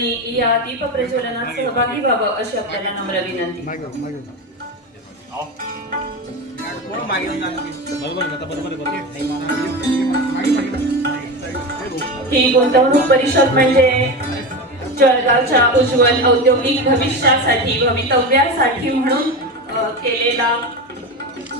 सर्वांनी या दीप प्रज्वलनात सहभागी व्हावं अशी आपल्याला नम्र विनंती। ही गुंतवणूक परिषद म्हणजे जळगावच्या उज्ज्वल औद्योगिक भवितव्यासाठी म्हणून केलेला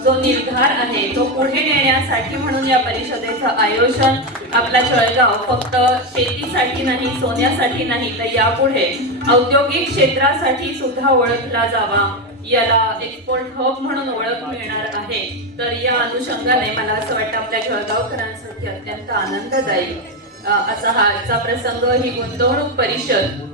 जो निर्धार आहे तो पुढे नेण्यासाठी म्हणून या परिषदेचं आयोजन। आपला जळगाव फक्त शेतीसाठी नाही, सोन्यासाठी नाही, तर यापुढे औद्योगिक क्षेत्रासाठी सुद्धा ओळखला जावा, याला एक्सपोर्ट हब म्हणून ओळख मिळणार आहे। तर या अनुषंगाने मला असं वाटतं आपल्या जळगावकरांसाठी अत्यंत आनंददायी असा हा आजचा प्रसंग। ही गुंतवणूक परिषद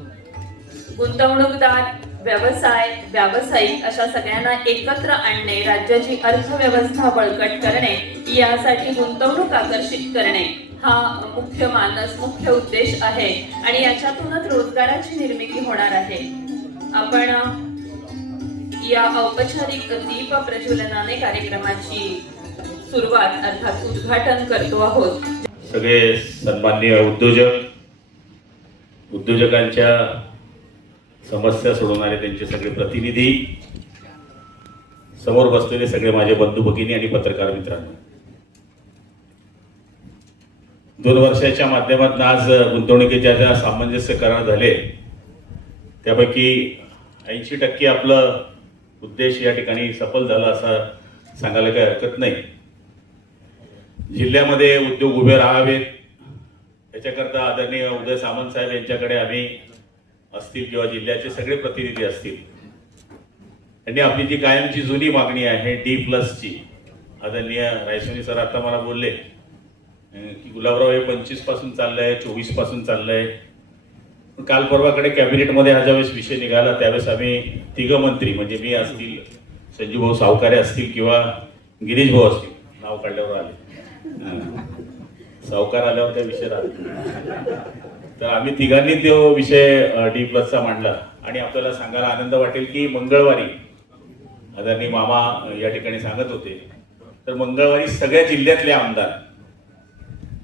गुंतवणूकदार, व्यवसाय, व्यावसायिक अशा सगळ्यांना एकत्र आणणे, राज्याची अर्थव्यवस्था बळकट करणे, यासाठी गुंतवणूक आकर्षित करणे हा मुख्य मानस, मुख्य उद्देश आहे आणि याच्यातूनच रोजगाराची निर्मिती होणार आहे। आपण या औपचारिक दीप प्रज्वलनाने कार्यक्रमाची सुरुवात अर्थात उद्घाटन करतो आहोत। सगळे सन्माननीय उद्योजकांच्या समस्या सोडवणारे त्यांचे सगळे प्रतिनिधी, समोर बसलेले सगळे माझे बंधू भगिनी आणि पत्रकार मित्रांनो, 2 वर्षाच्या माध्यमातून आज गुंतवणुकीच्या ज्या सामंजस्य करार झाले त्यापैकी 80% आपलं उद्देश या ठिकाणी सफल झाला असं सांगायला काही हरकत नाही। जिल्ह्यामध्ये उद्योग उभे राहावेत याच्याकरता आदरणीय उदय सामंत साहेब यांच्याकडे आम्ही असतील किंवा जिल्ह्याचे सगळे प्रतिनिधी असतील, त्यांनी आपली जी कायमची जुनी मागणी आहे D+ची, आदरणीय रायसोनी सर आता मला बोलले की गुलाबराव हे 25 पासून चाललंय, 24 पासून चाललंय। काल परवाकडे कॅबिनेटमध्ये हा ज्यावेळेस विषय निघाला त्यावेळेस आम्ही 3 मंत्री म्हणजे मी असतील, संजीव भाऊ सावकारे असतील किंवा गिरीश भाऊ असतील, नाव काढल्यावर आले, सावकार आल्यावर त्या विषय राहिला, तर आम्ही तिघांनी तो विषय D+चा मांडला। आणि आपल्याला सांगायला आनंद वाटेल की मंगळवारी आदरणीय मामा या ठिकाणी सांगत होते, तर मंगळवारी सगळ्या जिल्ह्यातले आमदार,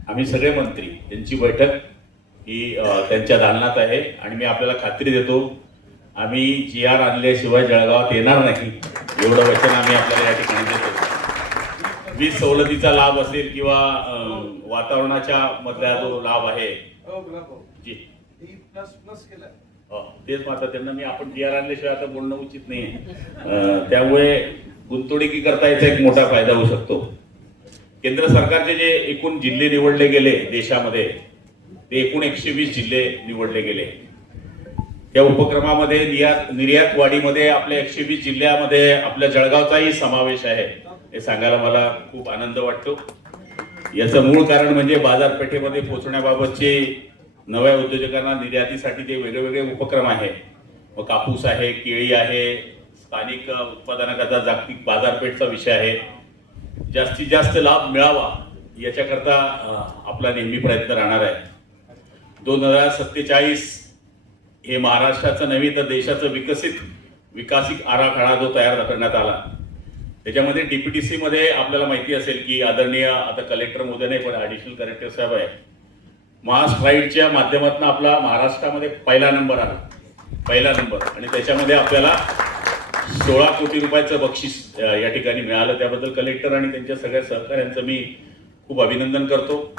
आम्ही सगळे मंत्री यांची बैठक ही त्यांच्या दालनात आहे आणि मी आपल्याला खात्री देतो आम्ही GR आणल्याशिवाय जळगावात येणार नाही, एवढं वचन आम्ही आपल्याला या ठिकाणी देतो। वीज सवलतीचा लाभ असेल किंवा वातावरणाच्या मधला जो लाभ आहे जी तेच मात्र त्यांना मी आपण GR आणल्याशिवाय आता बोलणं उचित नाही, त्यामुळे गुंतवणुकी करता याचा एक मोठा फायदा होऊ शकतो। केंद्र सरकारचे जे एकूण जिल्हे निवडले गेले देशामध्ये, ते एकूण 120 जिल्हे निवडले गेले। त्या उपक्रमामध्ये निर्यात वाढीमध्ये आपल्या 120 जिल्ह्यामध्ये आपल्या जळगावचाही समावेश आहे, हे सांगायला मला खूप आनंद वाटतो। याचं मूळ कारण म्हणजे बाजारपेठेमध्ये पोहोचण्याबाबतचे नव्या उद्योजकांना निर्यातीसाठी जे वेगवेगळे उपक्रम आहे, मग कापूस आहे, केळी आहे, स्थानिक उत्पादनाकरता जागतिक बाजारपेठचा विषय आहे, जास्तीत जास्त लाभ मिळावा याच्याकरता आपला नेहमी प्रयत्न राहणार आहे। 2047 हे महाराष्ट्राचं नव्हे तर देशाचं विकासिक आराखडा जो तयार करण्यात आला, त्याच्यामध्ये DPTC मध्ये आपल्याला माहिती असेल की आदरणीय आता कलेक्टर मोदी नाही पण ॲडिशनल कलेक्टर साहेब आहे, महास्ट्राईडच्या माध्यमातून आपला महाराष्ट्रामध्ये पहिला नंबर आला, पहिला नंबर, आणि त्याच्यामध्ये आपल्याला 16 कोटी रुपयाचं बक्षीस या ठिकाणी मिळालं। त्याबद्दल कलेक्टर आणि त्यांच्या सगळ्या सहकाऱ्यांचं मी खूप अभिनंदन करतो।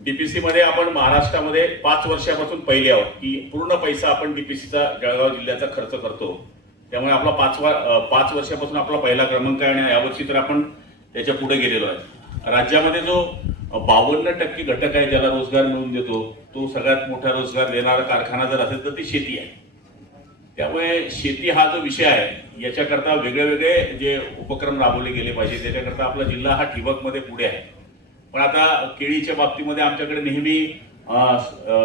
DPC मध्ये आपण महाराष्ट्रामध्ये 5 वर्षापासून पहिले आहोत की पूर्ण पैसा आपण DPCचा जळगाव जिल्ह्याचा खर्च करतो, त्यामुळे आपला 5 वर्षापासून आपला पहिला क्रमांक आहे आणि यावर्षी तर आपण त्याच्या पुढे गेलेलो आहे। राज्यामध्ये जो 52% घटक आहे ज्याला रोजगार मिळवून देतो, तो सगळ्यात मोठा रोजगार देणारा कारखाना जर असेल तर ती शेती आहे। त्यामुळे शेती हा जो विषय आहे याच्याकरता वेगळे जे उपक्रम राबवले गेले पाहिजे, त्याच्याकरता आपला जिल्हा हा ठिबकमध्ये पुढे आहे। पण आता केळीच्या बाबतीमध्ये आमच्याकडे नेहमी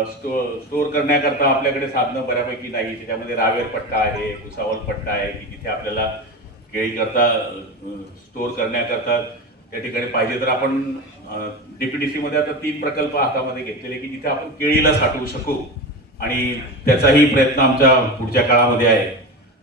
स्टोअर करण्याकरता आपल्याकडे साधनं बऱ्यापैकी नाही, त्याच्यामध्ये रावेर पट्टा आहे, भुसावळ पट्टा आहे की जिथे आपल्याला केळी करता स्टोअर करण्याकरता त्या ठिकाणी पाहिजे तर आपण DPTC मध्ये आता 3 प्रकल्प हातामध्ये घेतलेले की जिथे आपण केळीला साठवू शकू आणि त्याचाही प्रयत्न आमच्या पुढच्या काळामध्ये आहे।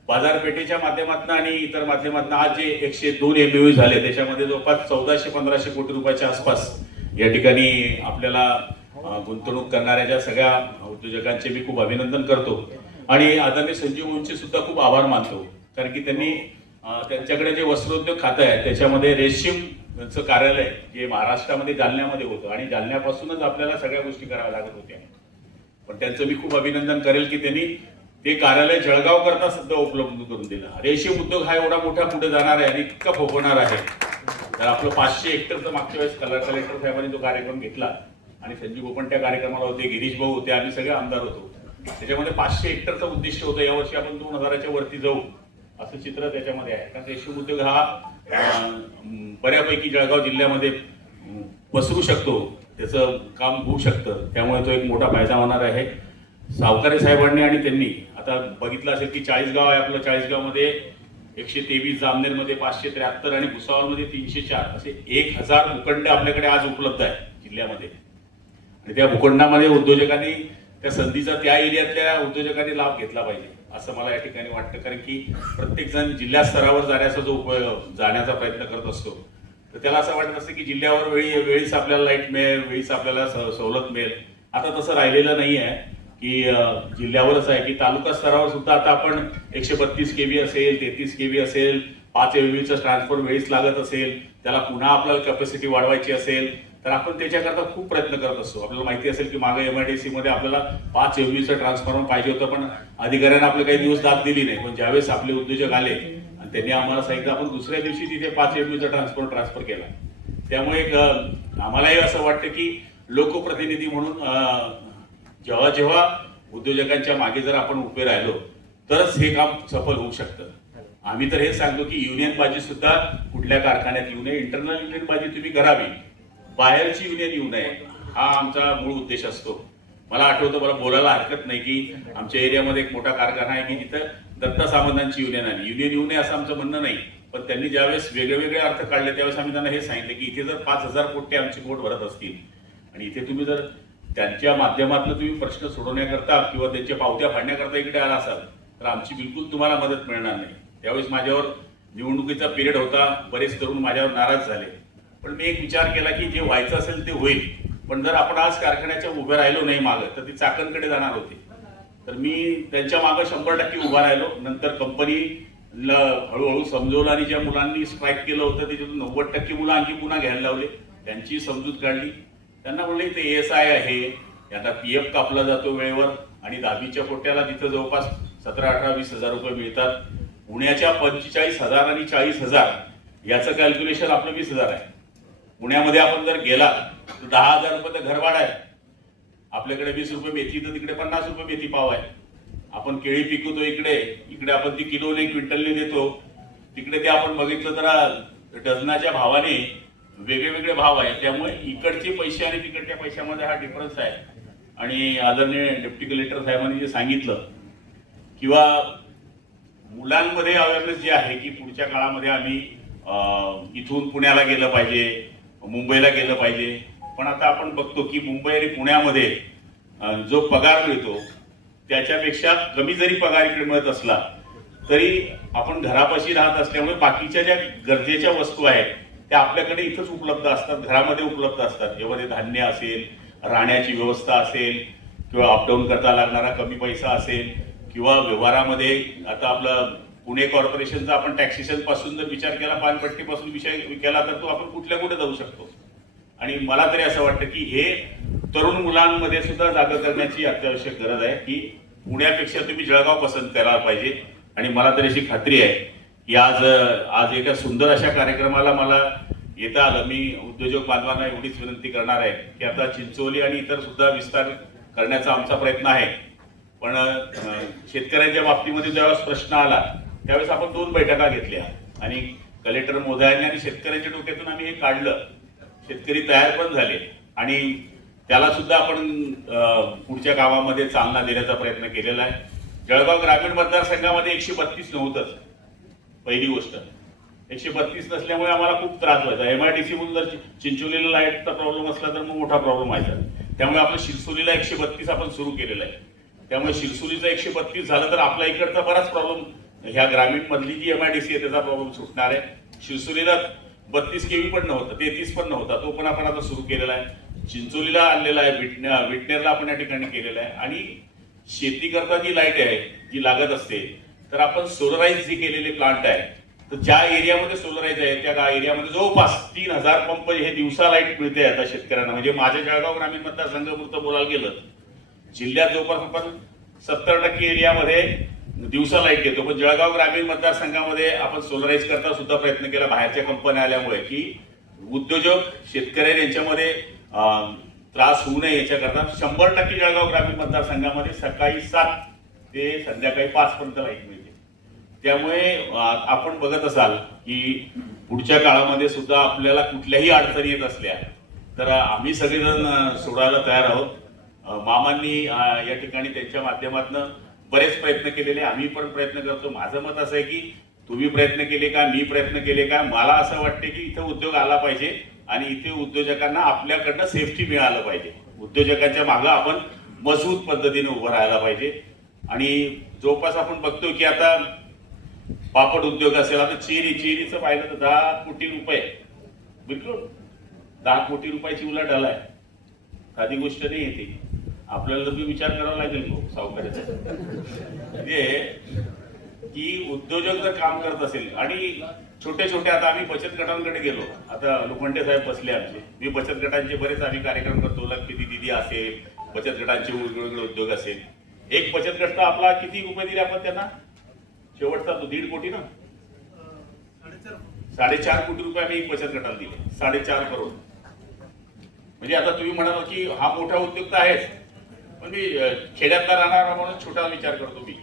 बाजारपेठेच्या माध्यमातून आणि इतर माध्यमातून आज जे 102 MOU झाले त्याच्यामध्ये जवळपास 1400-1500 कोटी रुपयाच्या आसपास या ठिकाणी आपल्याला गुंतवणूक करणाऱ्या ज्या सगळ्या उद्योजकांचे मी खूप अभिनंदन करतो आणि आदरणीय संजीव भाऊंचे सुद्धा खूप आभार मानतो, कारण की त्यांनी त्यांच्याकडे जे वस्त्रोद्योग खातं आहे त्याच्यामध्ये रेशीमचं कार्यालय जे महाराष्ट्रामध्ये जालन्यामध्ये होतं आणि जालन्यापासूनच आपल्याला सगळ्या गोष्टी कराव्या लागत होत्या. पण त्यांचं मी खूप अभिनंदन करेल की त्यांनी ते कार्यालय जळगाव करता सुद्धा उपलब्ध करून दिलं. रेशीम उद्योग हा एवढा मोठा पुढे जाणार आहे आणि इतका फोफवणार आहे. तर आपलं 500 हेक्टरचं मागच्या वेळेस कलेक्टर साहेबांनी तो कार्यक्रम घेतला आणि संजीव भाऊ पण त्या कार्यक्रमाला होते, गिरीश भाऊ होते, आम्ही सगळे आमदार होतो. त्याच्यामध्ये 500 हेक्टरचं उद्दिष्ट होतं. यावर्षी आपण 2000च्या वरती जाऊ असं चित्र त्याच्यामध्ये आहे. कारण रेशीम उद्योग हा बऱ्यापैकी जळगाव जिल्ह्यामध्ये पसरू शकतो, त्याचं काम होऊ शकतं, त्यामुळे तो एक मोठा फायदा होणार आहे. सावकारे साहेबांनी आणि त्यांनी आता बघितलं असेल की 40 गाव आहे आपलं. 40 गावमध्ये 123, जामनेरमध्ये 573 आणि भुसावळमध्ये 304 असे 1000 भूखंड आपल्याकडे आज उपलब्ध आहे जिल्ह्यामध्ये. आणि त्या भूखंडामध्ये उद्योजकांनी त्या संधीचा त्या एरियातल्या उद्योजकांनी लाभ घेतला पाहिजे असं मला या ठिकाणी वाटतं. कारण की प्रत्येक जण जिल्हा स्तरावर जाण्याचा जो जाण्याचा प्रयत्न करत असतो तर त्याला असं वाटत असतं की जिल्ह्यावर वेळीच आपल्याला लाईट मिळेल, वेळीच आपल्याला सवलत मिळेल. आता तसं राहिलेलं नाही आहे की जिल्ह्यावरच आहे की तालुका स्तरावर सुद्धा आता आपण 132 kV असेल, 33 kV असेल, 5 MVचं ट्रान्सफर वेळीच लागत असेल, त्याला पुन्हा आपल्याला कॅपॅसिटी वाढवायची असेल तर आपण त्याच्याकरता खूप प्रयत्न करत असतो. आपल्याला माहिती असेल की मागे MIDC मध्ये आपल्याला 5 MVचं ट्रान्सफॉर्मर पाहिजे होतं, पण अधिकाऱ्यांना आपले काही दिवस दाद दिली नाही. पण ज्यावेळेस आपले उद्योजक आले आणि त्यांनी आम्हाला सांगितलं, आपण दुसऱ्या दिवशी तिथे 5 MVचा ट्रान्सफर केला. त्यामुळे एक आम्हालाही असं वाटतं की लोकप्रतिनिधी म्हणून जेव्हा उद्योजकांच्या मागे जर आपण उभे राहिलो तरच हे काम सफल होऊ शकतं. आम्ही तर हे सांगतो की युनियन बाजी सुद्धा कुठल्या कारखान्यात येऊ नये, इंटरनल युनियन बाजी तुम्ही करावी, बाहेरची युनियन येऊ नये, हा आमचा मूळ उद्देश असतो. मला आठवतं, मला बोलायला हरकत नाही की आमच्या एरियामध्ये एक मोठा कारखाना आहे की तिथं दत्ता सामंतांची युनियन आली. युनियन येऊ नये असं आमचं म्हणणं नाही, पण त्यांनी ज्यावेळेस वेगळे अर्थ काढले त्यावेळेस आम्ही त्यांना हे सांगितलं की इथे जर 5000 कोटी आमची पोट भरत असतील आणि इथे तुम्ही जर त्यांच्या माध्यमातून तुम्ही प्रश्न सोडवण्याकरता किंवा त्यांच्या पावत्या फाडण्याकरता इकडे आला असाल तर आमची बिलकुल तुम्हाला मदत मिळणार नाही. त्यावेळेस माझ्यावर निवडणुकीचा पिरियड होता, बरेच तरुण माझ्यावर नाराज झाले, पण मी एक विचार केला की जे व्हायचं असेल ते होईल. पण जर आपण आज कारखान्याच्या उभे राहिलो नाही मागं तर ती चाकणकडे जाणार होती. तर मी त्यांच्या मागं 100% उभा राहिलो. नंतर कंपनीला हळूहळू समजवलं आणि ज्या मुलांनी स्ट्राईक केलं होतं त्याच्यातून 90% मुलं आणखी पुन्हा घ्यायला लावले. त्यांची समजूत काढली. त्यांना म्हणले ते ASI आहे, आता PF कापला जातो वेळेवर आणि 10वीच्या कोट्याला तिथं जवळपास 17, 18, 20 हजार रुपये मिळतात. पुण्याच्या 45,000 आणि 40,000 याचं कॅल्क्युलेशन आपलं 20,000 आहे. पुण्यामध्ये आपण जर गेला तर 10,000 रुपये तर घरभाडा आहे. आपल्याकडे 20 रुपये मेथी तर तिकडे 50 रुपये मेथी पाव आहे. आपण केळी पिकवतो इकडे आपण ती किलोने क्विंटलने देतो. तिकडे ते आपण बघितलं तर डझनाच्या भावाने वेगळे भाव आहे. त्यामुळे इकडचे पैसे आणि तिकडच्या पैशामध्ये हा डिफरन्स आहे. आणि आदरणीय डेप्टी कलेक्टर साहेबांनी जे सांगितलं किंवा मुलांमध्ये अवेअरनेस जी आहे की पुढच्या काळामध्ये आम्ही इथून पुण्याला गेलं पाहिजे, मुंबईला गेलं पाहिजे. पण आता आपण बघतो की मुंबई आणि पुण्यामध्ये जो पगार मिळतो त्याच्यापेक्षा कमी जरी पगार इकडे मिळत असला तरी आपण घरापाशी राहत असल्यामुळे बाकीच्या ज्या गरजेच्या वस्तू आहेत त्या आपल्याकडे इथंच उपलब्ध असतात, घरामध्ये उपलब्ध असतात. यामध्ये धान्य असेल, राहण्याची व्यवस्था असेल किंवा अपडाऊन करता लागणारा कमी पैसा असेल किंवा व्यवहारामध्ये आता आपलं पुणे कॉर्पोरेशनचा आपण टॅक्सेशन पासून जर विचार केला, पानपट्टीपासून विषय केला तर तो आपण कुठे जाऊ शकतो. आणि मला तरी असं वाटतं की हे तरुण मुलांमध्ये सुद्धा जागा करण्याची अत्यावश्यक गरज आहे की पुण्यापेक्षा तुम्ही जळगाव पसंत करायला पाहिजे. आणि मला तरी अशी खात्री आहे की आज एका सुंदर अशा कार्यक्रमाला मला येता आलं. मी उद्योजक बांधवांना एवढीच विनंती करणार आहे की आता चिंचोली आणि इतर सुद्धा विस्तार करण्याचा आमचा प्रयत्न आहे. पण शेतकऱ्यांच्या बाबतीमध्ये ज्यावेळेस प्रश्न आला त्यावेळेस आपण 2 बैठका घेतल्या आणि कलेक्टर महोदयांनी आणि शेतकऱ्यांच्या डोक्यातून आम्ही हे काढलं. शेतकरी तयार पण झाले आणि त्याला सुद्धा आपण पुढच्या कामामध्ये चालना देण्याचा प्रयत्न केलेला आहे. जळगाव ग्रामीण मतदारसंघामध्ये 132 नव्हतंच. पहिली गोष्ट 132 नसल्यामुळे आम्हाला खूप त्रास व्हायचा. MIDC म्हणून जर चिंचोलीला लाईटचा प्रॉब्लेम असला तर मग मोठा प्रॉब्लेम व्हायचा. त्यामुळे आपलं शिरसोलीला 132 आपण सुरू केलेलं आहे. त्यामुळे शिरसोलीचा 132 झालं तर आपला इकडचा बराच प्रॉब्लेम, ह्या ग्रामीण मधली जी MIDC आहे त्याचा प्रॉब्लेम सुटणार आहे. शिरसोलीला 32 kV पण नव्हतं, 33 पण नव्हता, तो पण आपण आता सुरू केलेला आहे. चिंचोलीला आणलेला आहे, विटनेरला आपण या ठिकाणी केलेला आहे. आणि शेती करता जी लाईट आहे जी लागत असते, तर आपण सोलराईज जी केलेले प्लांट आहे, तर ज्या एरियामध्ये सोलराईज आहे त्या एरियामध्ये जवळपास 3000 पंप हे दिवसा लाईट मिळते आता शेतकऱ्यांना. म्हणजे माझ्या जळगाव ग्रामीण मतदारसंघापुरतं बोलायला गेलं, जिल्ह्यात जवळपास आपण 70% एरियामध्ये दिवसा लाईट घेतो, पण जळगाव ग्रामीण मतदारसंघामध्ये आपण सोलराईज करता सुद्धा प्रयत्न केला बाहेरच्या कंपन्या आल्यामुळे, की उद्योजक शेतकरी यांच्यामध्ये त्रास होऊ नये याच्याकरता 100% जळगाव ग्रामीण मतदारसंघामध्ये सकाळी 7 ते संध्याकाळी 5 पर्यंत लाईट मिळते. त्यामुळे आपण बघत असाल की पुढच्या काळामध्ये सुद्धा आपल्याला कुठल्याही अडचणी येत असल्या तर आम्ही सगळेजण सोडायला तयार आहोत. मामांनी या ठिकाणी त्यांच्या माध्यमातून बरेच प्रयत्न केलेले, आम्ही पण प्रयत्न करतो. माझं मत असं आहे की तुम्ही प्रयत्न केले का, मी प्रयत्न केले का, मला असं वाटते की इथं उद्योग आला पाहिजे आणि इथे उद्योजकांना आपल्याकडनं सेफ्टी मिळालं पाहिजे. उद्योजकांच्या मागं आपण मजबूत पद्धतीने उभं राहायला पाहिजे. आणि जवळपास आपण बघतो की आता पापड उद्योग असेल, आता चेरीचं पाहिलं तर 10 कोटी रुपये, बिलकुल 10 कोटी रुपयाची उलाढाल आलाय. साधी गोष्ट नाही येते, आपल्याला तुम्ही विचार करावा लागेल सावकाराचा. म्हणजे की उद्योजक जर काम करत असेल आणि छोटे आता आम्ही बचत गटांकडे गेलो, आता लोखंडे साहेब बसले आमचे, मी बचत गटांचे बरेच आम्ही कार्यक्रम करतो, लखपती दिदी असेल, बचत गटांचे वेगवेगळे उद्योग असेल. एक बचत गट आपला किती रुपये दिले आपण त्यांना, शेवटचा तो 1.5 कोटी ना, 4.5 कोटी रुपये आम्ही एक बचत गटाला दिले, 4.5 करोड. म्हणजे आता तुम्ही म्हणाल की हा मोठा उद्योग तर आहेच, पण मी खेड्यातला राहणारा म्हणून छोटा विचार करतो. मी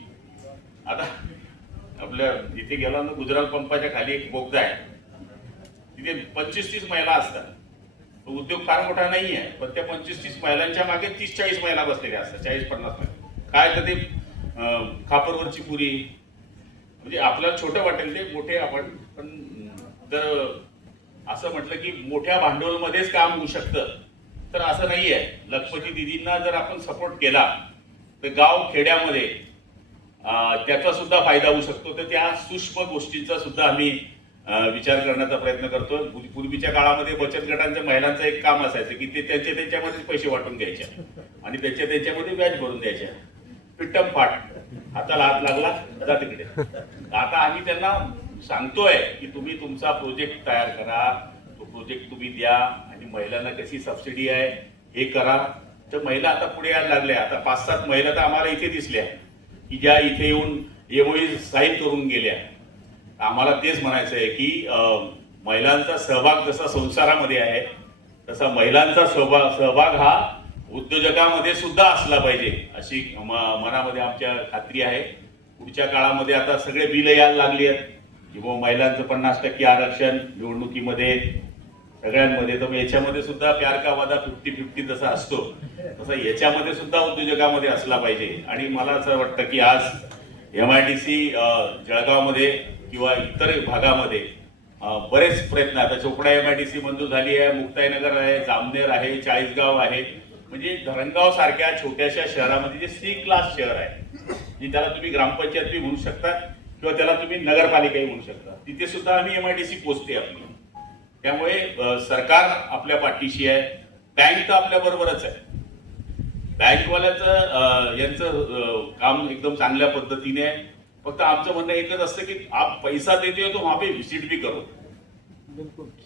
आता आपल्या इथे गेला ना, गुजरात पंपाच्या खाली एक बोगदा आहे, तिथे 25-30 महिला असतात. तो उद्योग फार मोठा नाही आहे, पण त्या 25-30 महिलांच्या मागे 30-40 महिला बसलेल्या असतात, 40-50 महिला. काय तर ते खापरवरची पुरी, म्हणजे आपल्याला छोटं वाटेल ते, मोठे आपण पण जर असं म्हटलं की मोठ्या भांडवलमध्येच काम होऊ शकतं तर असं नाही आहे. लखपती दिदींना जर आपण सपोर्ट केला तर गाव खेड्यामध्ये त्याचा सुद्धा फायदा होऊ शकतो. तर त्या सूक्ष्म गोष्टींचा सुद्धा आम्ही विचार करण्याचा प्रयत्न करतो. पूर्वीच्या काळामध्ये बचत गटांच्या महिलांचं एक काम असायचं की ते त्यांच्यामध्ये पैसे वाटून घ्यायचे आणि त्यांच्यामध्ये व्याज भरून द्यायचे. पिट्टम फाट, हाताला हात लागला जा तिकडे. आता आम्ही त्यांना सांगतोय की तुम्ही तुमचा प्रोजेक्ट तयार करा, तो प्रोजेक्ट तुम्ही द्या आणि महिलांना कशी सबसिडी आहे हे करा. तर महिला आता पुढे यायला लागल्या. आता 5-7 महिला तर आम्हाला इथे दिसल्या की ज्या इथे येऊन एमओयू साईन करून गेल्या. आम्हाला तेच म्हणायचं आहे की महिलांचा सहभाग जसा संसारामध्ये आहे तसा महिलांचा सहभाग हा उद्योजकामध्ये सुद्धा असला पाहिजे अशी मनामध्ये आमच्या खात्री आहे. पुढच्या काळामध्ये आता सगळे बिल यायला लागली आहेत किंवा महिलांचं 50% आरक्षण निवडणुकीमध्ये सगळ्यांमध्ये. तर याच्यामध्ये सुद्धा प्यार का वादा 50-50 जसा असतो तसा याच्यामध्ये सुद्धा उद्योजकामध्ये असला पाहिजे. आणि मला असं वाटतं की आज MIDC जळगावमध्ये किंवा इतर भागामध्ये बरेच प्रयत्न. आता चोपडा MIDC मंजूर झाली आहे, मुक्ताईनगर आहे, जामनेर आहे, चाळीसगाव आहे. म्हणजे धरणगाव सारख्या छोट्याशा शहरामध्ये जे C क्लास शहर आहे, जी त्याला तुम्ही ग्रामपंचायत बी म्हणू शकता किंवा त्याला तुम्ही नगरपालिकाही म्हणू शकता, तिथे सुद्धा आम्ही MIDC पोचते आपली. त्यामुळे सरकार आपल्या पाठीशी आहे, बँक तर आपल्या बरोबरच आहे. बँकवाल्याचं यांचं काम एकदम चांगल्या पद्धतीने आहे. फक्त आमचं म्हणणं एकच असतं की आप पैसा देते हो तो वहां पे विजिट भी करो.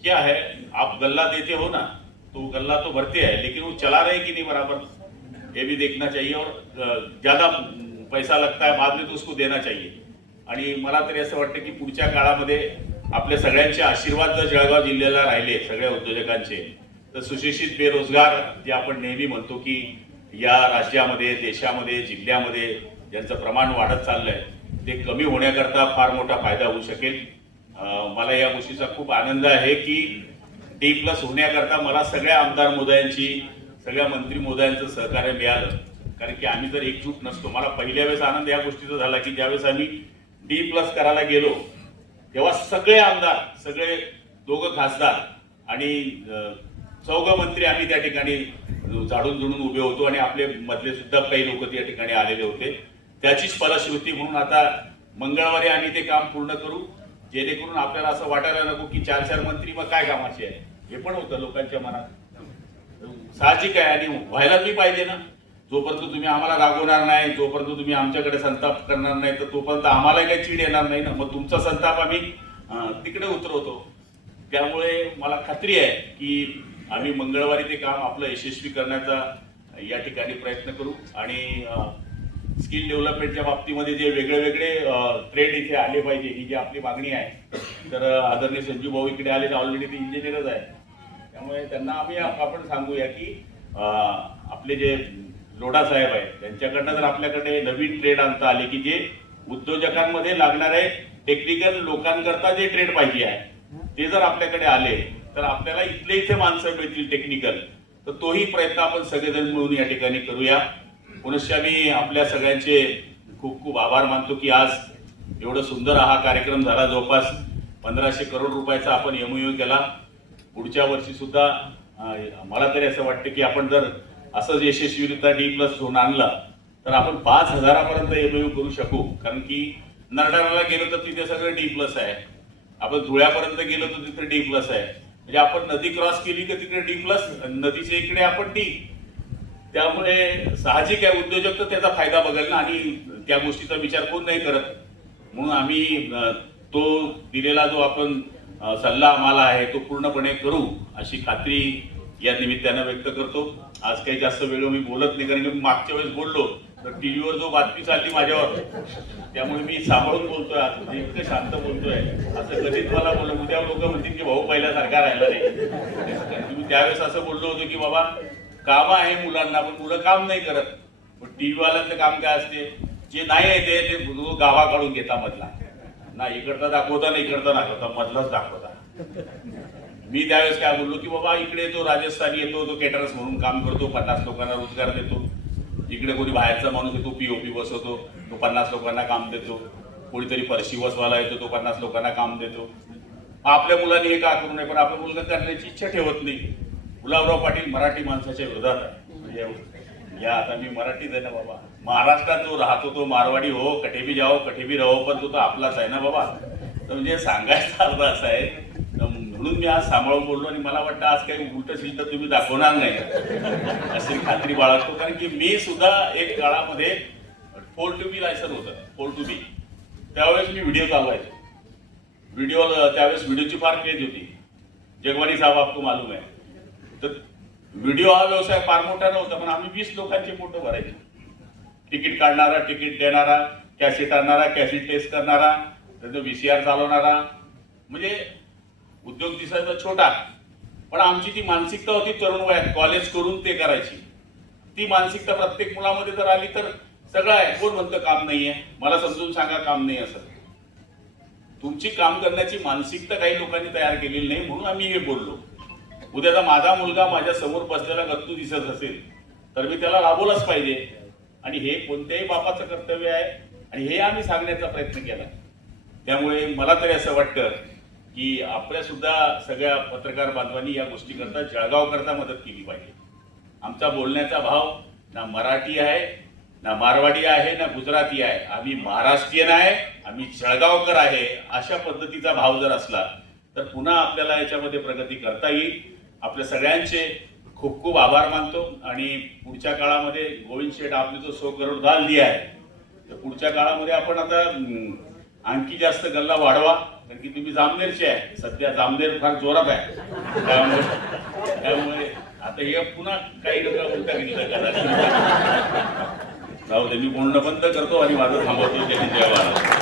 क्या है, आप गल्ला देते हो ना, तो गल्ला तो भरते हैं लेकिन वो चला रहे कि नहीं बराबर, ये भी देखना चाहिए. और ज्यादा पैसा लगता है बाद में तो उसको देना चाहिए. आणि मला तरी असं वाटतं की पुढच्या काळामध्ये आपल्या सगळ्यांचे आशीर्वाद जर जळगाव जिल्ह्याला राहिले सगळ्या उद्योजकांचे, तर सुशिक्षित बेरोजगार जे आपण नेहमी म्हणतो की या राज्यामध्ये, देशामध्ये, जिल्ह्यामध्ये ज्यांचं प्रमाण वाढत चाललंय ते कमी होण्याकरता फार मोठा फायदा होऊ शकेल. मला या गोष्टीचा खूप आनंद आहे की D+ होण्याकरता मला सगळ्या आमदार मोदयांची, सगळ्या मंत्री मोदयांचं सहकार्य मिळालं. कारण की आम्ही जर एकजूट नसतो, मला पहिल्या वेळेस आनंद या गोष्टीचा झाला की ज्यावेळेस आम्ही D+ करायला गेलो तेव्हा सगळे आमदार, सगळे 2 खासदार आणि 4 मंत्री आम्ही त्या ठिकाणी झाडून झुडून उभे होतो आणि आपले मधले सुद्धा काही लोक त्या ठिकाणी आलेले होते. त्याचीच फलश्रुती म्हणून आता मंगळवारी आम्ही ते काम पूर्ण करू, जेणेकरून आपल्याला असं वाटायला नको की 4-4 मंत्री मग काय कामाचे आहे. हे पण होतं लोकांच्या मनात. साहजिक आहे आणि व्हायला मी पाहिजे ना. जोपर्यंत तुम्ही आम्हाला रागवणार नाही, जोपर्यंत तुम्ही आमच्याकडे संताप करणार नाही, तर तोपर्यंत आम्हाला काही चीड येणार नाही ना. मग तुमचा संताप आम्ही तिकडे उतरवतो. त्यामुळे मला खात्री आहे की आम्ही मंगळवारी ते काम आपलं यशस्वी करण्याचा या ठिकाणी प्रयत्न करू. आणि स्किल डेव्हलपमेंटच्या बाबतीमध्ये जे वेगळे वेगळे ट्रेड इथे आले पाहिजे ही जी आपली मागणी आहे, तर आदरणीय संजू भाऊ इकडे आले, ऑलरेडी ते इंजिनियरच आहे. त्यामुळे त्यांना आपण सांगूया की आपले जे लोढा साहेब आहेत त्यांच्याकडनं जर आपल्याकडे नवीन ट्रेड आणता आले की जे उद्योजकांमध्ये लागणारे टेक्निकल लोकांकरता जे ट्रेड पाहिजे आहे ते जर आपल्याकडे आले तर आपल्याला इथले इथे माणसं मिळतील टेक्निकल. तर तोही प्रयत्न आपण सगळेजण मिळून या ठिकाणी करूया. पुनश्च मी आपल्या सगळ्यांचे खूप खूप आभार मानतो की आज एवढं सुंदर हा कार्यक्रम झाला. जवळपास 1500 करोड रुपयाचा आपण MOU केला. पुढच्या वर्षी सुद्धा मला तरी असं वाटतं की आपण जर असंच यशस्वीरित्या D+ झोन आणला तर आपण 5000पर्यंत MOU करू शकू. कारण की नरडाळाला गेलो तर तिथे सगळं D+ आहे, आपण धुळ्यापर्यंत गेलो तर तिथे D+ आहे. म्हणजे आपण नदी क्रॉस केली की तिकडे D+, नदीच्या इकडे आपण D. त्यामुळे साहजिक आहे उद्योजक तर त्याचा फायदा बघेल ना, आणि त्या गोष्टीचा विचार कोण नाही करत. म्हणून आम्ही तो दिलेला जो आपण सल्ला आम्हाला आहे तो पूर्णपणे करू अशी खात्री या निमित्तानं व्यक्त करतो. आज काही जास्त वेळ मी बोलत नाही, कारण की मागच्या वेळेस बोललो तर टीव्हीवर जो बातमी चालली माझ्यावर, त्यामुळे मी सांभाळून बोलतोय. आज इतकं शांत बोलतोय असं कधीच मला बोललो. उद्या लोक म्हणतील की भाऊ पहिल्यासारखा राहिला नाही. मी त्यावेळेस असं बोललो होतो की बाबा काम आहे मुलांना, पण मुलं काम नाही करत. पण टीव्हीवाल्यांचं काम काय असते, जे नाही आहे ते गावा काढून घेता मधला ना, इकडचा दाखवता ना इकडचा दाखवता, मधलाच दाखवता. मी त्यावेळेस काय बोललो की बाबा इकडे तो राजस्थानी येतो, तो केटरर्स म्हणून काम करतो, 50 लोकांना रोजगार देतो. इकडे कोणी बाहेरचा माणूस येतो, POP बसवतो, तो 50 लोकांना काम देतो. कोणीतरी फरशी बसवायला येतो, तो 50 लोकांना काम देतो. आपल्या मुलांनी हे का करू नये, पण आपल्या मुलगा करण्याची इच्छा ठेवत नाही. गुलाबराव पाटील मराठी माणसाच्या विरोधात आहे. म्हणजे या आता मी मराठीच आहे ना बाबा. महाराष्ट्रात जो राहतो तो मारवाडी हो, कठे भी जाओ कठे भी रहो, पण तो तर आपलाच आहे ना बाबा. तर म्हणजे सांगायचा अर्थ असा आहे. म्हणून मी आज सांभाळून बोललो, आणि मला वाटतं आज काही उलट सिलट तुम्ही दाखवणार नाही अशी खात्री बाळगतो. कारण की मी सुद्धा एक काळामध्ये 4 to B लायसन होतं, 4 to B. त्यावेळेस मी व्हिडिओ चालवायचो. त्यावेळेस व्हिडिओची फार क्रेज होती. जगवानी साहेब आपको मालूम आहे. तर व्हिडिओ हा व्यवसाय फार मोठा नव्हता, पण आम्ही 20 लोकांचे फोटो भरायचो. तिकीट काढणारा, तिकीट देणारा, कॅसेट आणणारा, कॅसेट टेस्ट करणारा, त्याचं VCR चालवणारा. म्हणजे उद्योग दिसायचा छोटा, पण आमची ती मानसिकता होती तरुण वयात कॉलेज करून ते करायची. ती मानसिकता प्रत्येक मुलामध्ये जर आली तर सगळं आहे. कोण म्हणतं काम नाहीये, मला समजून सांगा काम नाही. असं तुमची काम करण्याची मानसिकता काही लोकांनी तयार केलेली नाही, म्हणून आम्ही हे बोललो. उद्याचा माझा मुलगा माझ्या समोर बसलेला गत्तू दिसत असेल तर मी त्याला राबवलंच पाहिजे, आणि हे कोणत्याही बापाचं कर्तव्य आहे, आणि हे आम्ही सांगण्याचा प्रयत्न केला. त्यामुळे मला तरी असं वाटतं की आपल्या सुद्धा सगळ्या पत्रकार बांधवांनी या गोष्टी करता, जळगाव करता मदत केली पाहिजे. आमचा बोलण्याचा भाव ना मराठी आहे, ना मारवाडी आहे, ना गुजराती आहे. आम्ही महाराष्ट्रीयन आहे, आम्ही जळगावकर आहे. अशा पद्धतीचा भाव जर असला तर पुन्हा आपल्याला याच्यामध्ये प्रगती करता येईल. आपल्या सगळ्यांचे खूप खूप आभार मानतो. आणि पुढच्या काळामध्ये गोविंद शेठ आपले जो 100 करोड दाल दिया आहे, तर पुढच्या काळामध्ये आपण आता आणखी जास्त गल्ला वाढवा. कारण की तुम्ही जामनेरचे आहे, सध्या जामनेर फार जोरात आहे. त्यामुळे आता हे पुन्हा काही लोक उलटा गेलं कदाचित. जाऊ दे, मी बोलणं बंद करतो आणि माझं थांबवतो. जय महाराज.